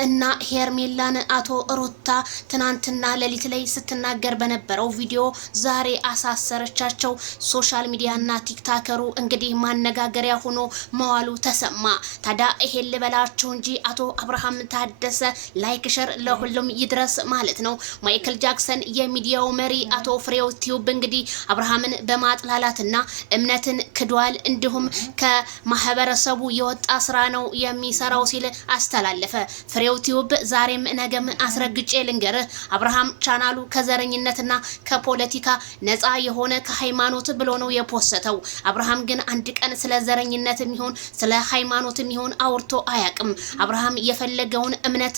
እና ሄርሜላን አቶ ሩታ ትናንትና ሌሊት ላይ ስትናገር በነበረው ቪዲዮ ዛሬ አሳሰረቻቸው። ሶሻል ሚዲያና ቲክታከሩ እንግዲህ ማነጋገሪያ ሆኖ መዋሉ ተሰማ። ታዲያ ይሄን ልበላችሁ እንጂ አቶ አብርሃም ታደሰ ላይክ ሸር ለሁሉም ይድረስ ማለት ነው። ማይክል ጃክሰን የሚዲያው መሪ አቶ ፍሬው ቲዩብ እንግዲህ አብርሃምን በማጥላላትና እምነትን ክዷል፣ እንዲሁም ከማህበረሰቡ የወጣ ስራ ነው የሚሰራው ሲል አስተላለፈ። ፍሬው ቲዩብ ዛሬም ነገም አስረግጬ ልንገርህ አብርሃም ቻናሉ ከዘረኝነትና ከፖለቲካ ነፃ የሆነ ከሃይማኖት ብሎ ነው የፖስተው። አብርሃም ግን አንድ ቀን ስለ ዘረኝነትም ይሁን ስለ ሃይማኖትም ይሁን አውርቶ አያቅም። አብርሃም የፈለገውን እምነት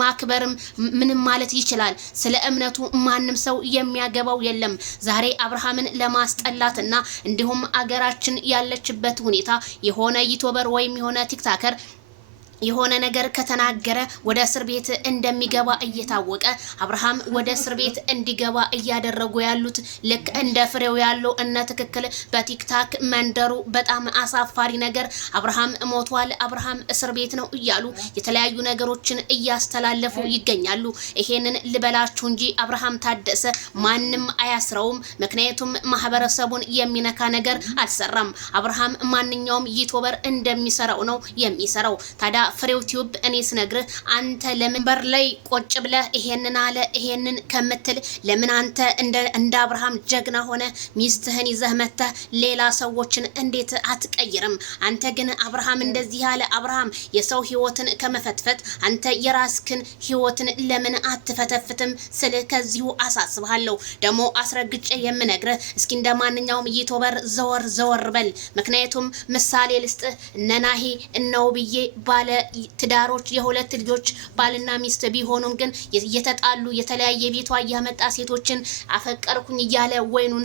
ማክበርም ምንም ማለት ይችላል። ስለ እምነቱ ማንም ሰው የሚያገባው የለም። ዛሬ አብርሃምን ለማስጠላትና እንዲሁም አገራችን ያለችበት ሁኔታ የሆነ ዩቲዩበር ወይም የሆነ ቲክታከር የሆነ ነገር ከተናገረ ወደ እስር ቤት እንደሚገባ እየታወቀ አብርሃም ወደ እስር ቤት እንዲገባ እያደረጉ ያሉት ልክ እንደ ፍሬው ያለው እነ ትክክል በቲክታክ መንደሩ በጣም አሳፋሪ ነገር አብርሃም ሞቷል፣ አብርሃም እስር ቤት ነው እያሉ የተለያዩ ነገሮችን እያስተላለፉ ይገኛሉ። ይሄንን ልበላችሁ እንጂ አብርሃም ታደሰ ማንም አያስረውም። ምክንያቱም ማህበረሰቡን የሚነካ ነገር አልሰራም። አብርሃም ማንኛውም ዩቲዩበር እንደሚሰራው ነው የሚሰራው። ታዲያ ፍሬው ቲዩብ እኔ ስነግርህ አንተ ለምን በር ላይ ቆጭ ብለህ ይሄንን አለ ይሄንን ከምትል ለምን አንተ እንደ አብርሃም ጀግና ሆነ ሚስትህን ይዘህ መተህ ሌላ ሰዎችን እንዴት አትቀይርም? አንተ ግን አብርሃም እንደዚህ ያለ አብርሃም የሰው ህይወትን ከመፈትፈት አንተ የራስክን ህይወትን ለምን አትፈተፍትም ስል ከዚሁ አሳስብሃለሁ። ደግሞ አስረግጬ የምነግርህ እስኪ እንደማንኛውም ዩቲዩበር ዘወር በል። ምክንያቱም ምሳሌ ልስጥህ እነናሂ እነውብዬ ባለ ትዳሮች የሁለት ልጆች ባልና ሚስት ቢሆኑም ግን የተጣሉ የተለያየ ቤቷ እያመጣ ሴቶችን አፈቀርኩኝ እያለ ወይኑን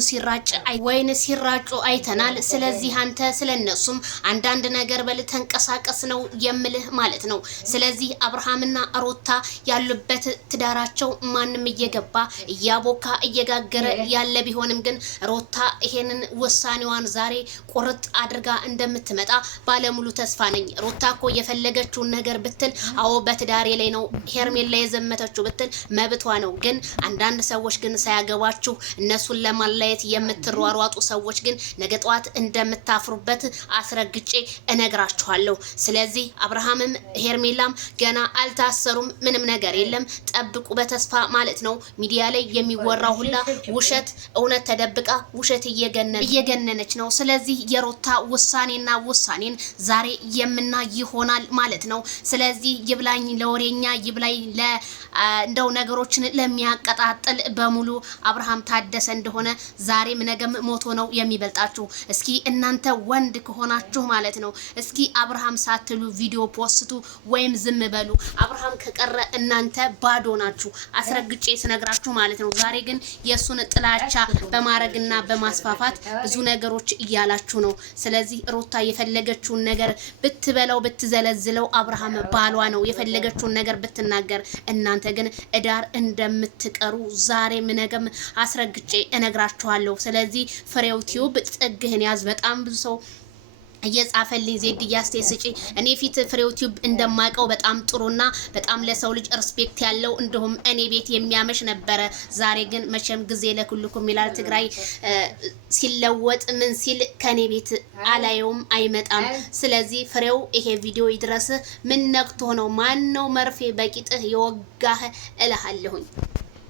ሲራጩ አይተናል። ስለዚህ አንተ ስለነሱም አንዳንድ ነገር በል ተንቀሳቀስ ነው የምልህ ማለት ነው። ስለዚህ አብርሃምና ሩታ ያሉበት ትዳራቸው ማንም እየገባ እያቦካ እየጋገረ ያለ ቢሆንም ግን ሩታ ይሄንን ውሳኔዋን ዛሬ ቁርጥ አድርጋ እንደምትመጣ ባለሙሉ ተስፋ ነኝ። ሩታ እኮ የፈለገችውን ነገር ብትል አዎ በትዳሬ ላይ ነው ሄርሜላ የዘመተችው ብትል መብቷ ነው። ግን አንዳንድ ሰዎች ግን ሳያገባችሁ እነሱን ለማለየት የምትሯሯጡ ሰዎች ግን ነገ ጧት እንደምታፍሩበት አስረግጬ እነግራችኋለሁ። ስለዚህ አብርሃምም ሄርሜላም ገና አልታሰሩም፣ ምንም ነገር የለም። ጠብቁ በተስፋ ማለት ነው። ሚዲያ ላይ የሚወራው ሁላ ውሸት፣ እውነት ተደብቃ ውሸት እየገነነች ነው። ስለዚህ የሩታ ውሳኔን ዛሬ የምናይ ይሆናል ማለት ነው። ስለዚህ ይብላኝ ለወሬኛ ይብላኝ እንደው ነገሮችን ለሚያቀጣጥል በሙሉ አብርሃም ታደሰ እንደሆነ ዛሬም ነገም ሞቶ ነው የሚበልጣችሁ። እስኪ እናንተ ወንድ ከሆናችሁ ማለት ነው እስኪ አብርሃም ሳትሉ ቪዲዮ ፖስቱ ወይም ዝም በሉ። አብርሃም ከቀረ እናንተ ባዶ ናችሁ፣ አስረግጬ ስነግራችሁ ማለት ነው። ዛሬ ግን የሱን ጥላቻ በማረግና በማስፋፋት ብዙ ነገሮች እያላችሁ ነው። ስለዚህ ሩታ የፈለገችውን ነገር ብትበለው ብትዘለዝለው አብርሃም ባሏ ነው። የፈለገችውን ነገር ብትናገር እናንተ ግን እዳር እንደምትቀሩ ዛሬም ነገም አስረግጬ እነግራችኋለሁ። ስለዚህ ፍሬው ቲዩብ ጥግህን ያዝ። በጣም ብዙ ሰው እየጻፈልኝ ዜድ እያስተስጪ እኔ ፊት ፍሬው ቲዩብ እንደማቀው በጣም ጥሩና በጣም ለሰው ልጅ ሪስፔክት ያለው እንደውም እኔ ቤት የሚያመሽ ነበረ። ዛሬ ግን መቼም ጊዜ ለኩልኩም ይላል ትግራይ ሲለወጥ ምን ሲል ከኔ ቤት አላየውም አይመጣም። ስለዚህ ፍሬው ይሄ ቪዲዮ ይድረስ። ምን ነክቶ ነው ማን ነው መርፌ በቂጥህ የወጋህ እልሃለሁኝ።